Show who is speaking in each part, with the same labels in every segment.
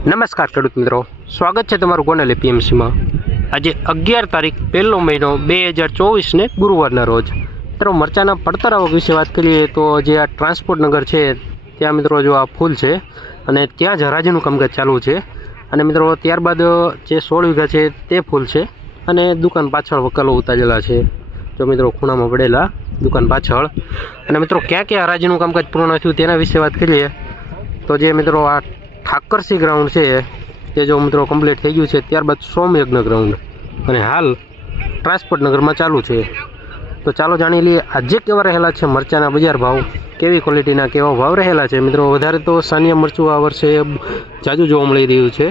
Speaker 1: નમસ્કાર ખેડૂત મિત્રો. સ્વાગત છે તમારું ગોનલ એપીએમસીમાં આજે અગિયાર તારીખ, પહેલો મહિનો બે હજાર ચોવીસને ગુરુવારના રોજ. મિત્રો, મરચાના પડતર આવક વિશે વાત કરીએ તો જે આ ટ્રાન્સપોર્ટ નગર છે, ત્યાં મિત્રો જો આ ફૂલ છે અને ત્યાં જ હરાજીનું કામકાજ ચાલુ છે. અને મિત્રો, ત્યારબાદ જે સોળ વીઘા છે તે ફૂલ છે અને દુકાન પાછળ વકલો ઉતારેલા છે. જો મિત્રો, ખૂણામાં પડેલા દુકાન પાછળ. અને મિત્રો, ક્યાં ક્યાં હરાજીનું કામકાજ પૂર્ણ થયું તેના વિશે વાત કરીએ તો જે મિત્રો આ ઠાકરસી ગ્રાઉન્ડ છે તે જો મિત્રો કમ્પ્લીટ થઈ ગયું છે, ત્યારબાદ સોમયજ્ઞ ગ્રાઉન્ડ અને હાલ ટ્રાન્સપોર્ટ નગરમાં ચાલુ છે તો ચાલો જાણી લઈએ આજે કેવા રહેલા છે મરચાના બજાર ભાવ, કેવી ક્વોલિટીના કેવા ભાવ રહેલા છે? મિત્રો, વધારે તો સાનિયા મરચું આ વર્ષે જાજુ જોવા મળી રહ્યું છે.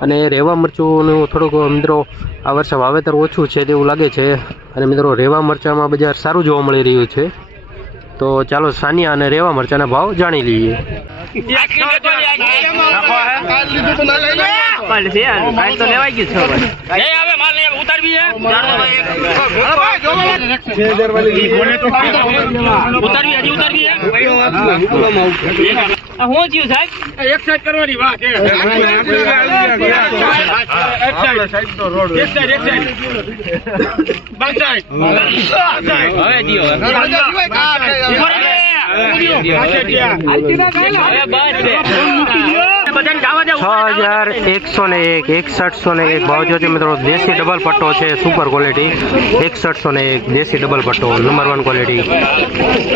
Speaker 1: અને રેવા મરચુંનું થોડુંક, મિત્રો, આ વર્ષે વાવેતર ઓછું છે તેવું લાગે છે. અને મિત્રો, રેવા મરચામાં બજાર સારું જોવા મળી રહ્યું છે. તો ચાલો સાનિયા અને રેવા મરચાના ભાવ જાણી લઈએ.
Speaker 2: હું સાહેબ?
Speaker 3: એક સાઈડ કરવાની વાહ
Speaker 1: હજાર એકસો ને એક એકસઠસો ને એક. ભાવ છે મિત્રો દેશી ડબલ પટ્ટો છે સુપર ક્વોલિટી એકસઠસો ને એક દેશી ડબલ પટ્ટો નંબર વન ક્વોલિટી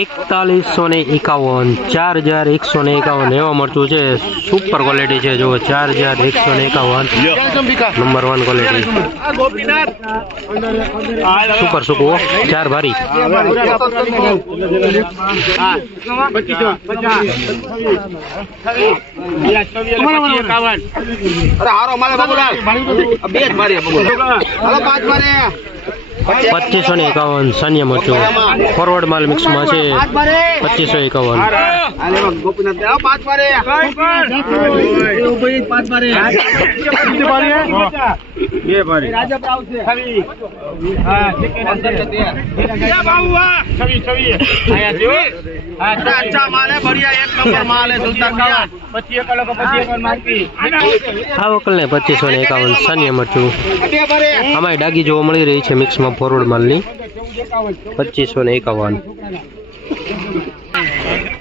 Speaker 1: એકતાલીસો ને એકાવન, ચાર હજાર એકસો ને એકાવન એવા મરચું છે. સુપર ક્વોલિટી છે જો ચાર હજાર એકસો ને એકાવન. નંબર વન ક્વોલિટી સુપર સુકવો ચાર ભારી.
Speaker 3: બે જ મારી
Speaker 1: પચીસો ને એકાવન સાનિયા મરચું. ફોરવર્ડ માલ મિક્સમાં છે. પચીસો એકાવન.
Speaker 3: આવો પાંચ મારે. પાંચ મારે. બે મારે. અચ્છા માલે બઢિયા એક નંબર માલે સુલતાન ખાવા પછી એક અલગ પછી એક મારતી.
Speaker 1: આ વકલ ને પચીસો ને એકાવન સાનિયા મરચું.
Speaker 3: બે મારે.
Speaker 1: આમાં ડાગી જોવા મળી રહી છે મિક્સમાં ફોરવર્ડ માલની. પચીસો ને એકાવન.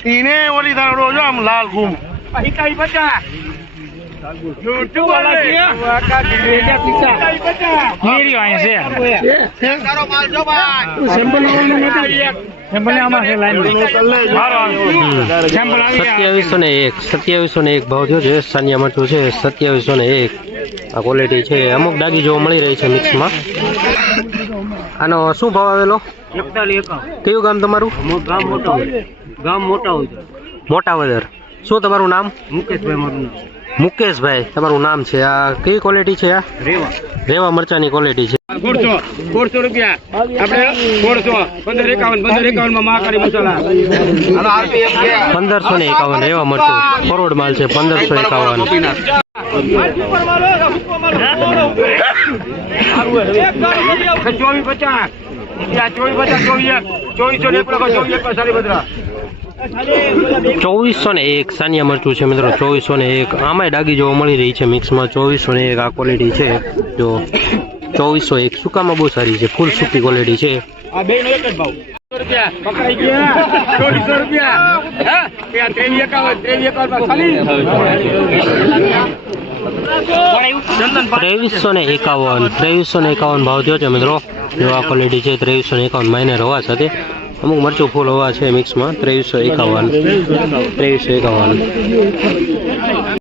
Speaker 3: ઈને ઓલી દાડો જો આમ લાલ ગુમ કઈ બચા.
Speaker 1: સત્યાવીસો ને એક સત્યાવીસો ને એક ભાવ થયો છે સાનિયા મરચું છે સત્યાવીસો ને એક આ ક્વોલિટી છે અમુક ડાગી જોવા મળી રહી છે. મિક્સમાં આનો શું ભાવ આવેલો કયું ગામ તમારું
Speaker 2: ગામ મોટા ગામ મોટા હોય
Speaker 1: મોટા વદર શું તમારું નામ?
Speaker 2: મુકેશભાઈ મારું નામ
Speaker 1: મુકેશભાઈ તમારું નામ છે? આ કઈ ક્વોલિટી છે આ?
Speaker 2: રેવા.
Speaker 1: રેવા મરચાની ક્વોલિટી છે.
Speaker 3: સોળસો સોળસો રૂપિયા. આપણે સોળસો પંદર એકાવન પંદર એકાવનમાં મહાકાળી મસાલા.
Speaker 1: પંદરસો ને એકાવન રેવા મરચું. ફોરવર્ડ માલ છે પંદરસો એકાવન.
Speaker 3: ચોવીસ પચાસ. ચોવીસ પચાસ ચોવીસ ચોવીસો ને એક ચોવીસ એક સારી બદરા
Speaker 1: ચોવીસો ને એક સાનિયા મરચું છે મિત્રો ચોવીસો ને એક. આમાંય ડાગી જોવા મળી રહી છે મિક્સમાં ચોવીસો ને એક આ ક્વોલિટી છે. જો ચોવીસો એક સુકામાં બહુ સારી છે ફૂલ સુકી ક્વોલિટી છે.
Speaker 3: ત્રેવીસો
Speaker 1: ને એકાવન ત્રેવીસો ને એકાવન ભાવ થયો છે મિત્રો. જો આ ક્વોલિટી છે ત્રેવીસો ને એકાવન માઇનર રવા સાથે. અમુક મરચું ફૂલ હોવા છે મિક્સમાં ત્રેવીસો એકાવન. ત્રેવીસો એકાવન.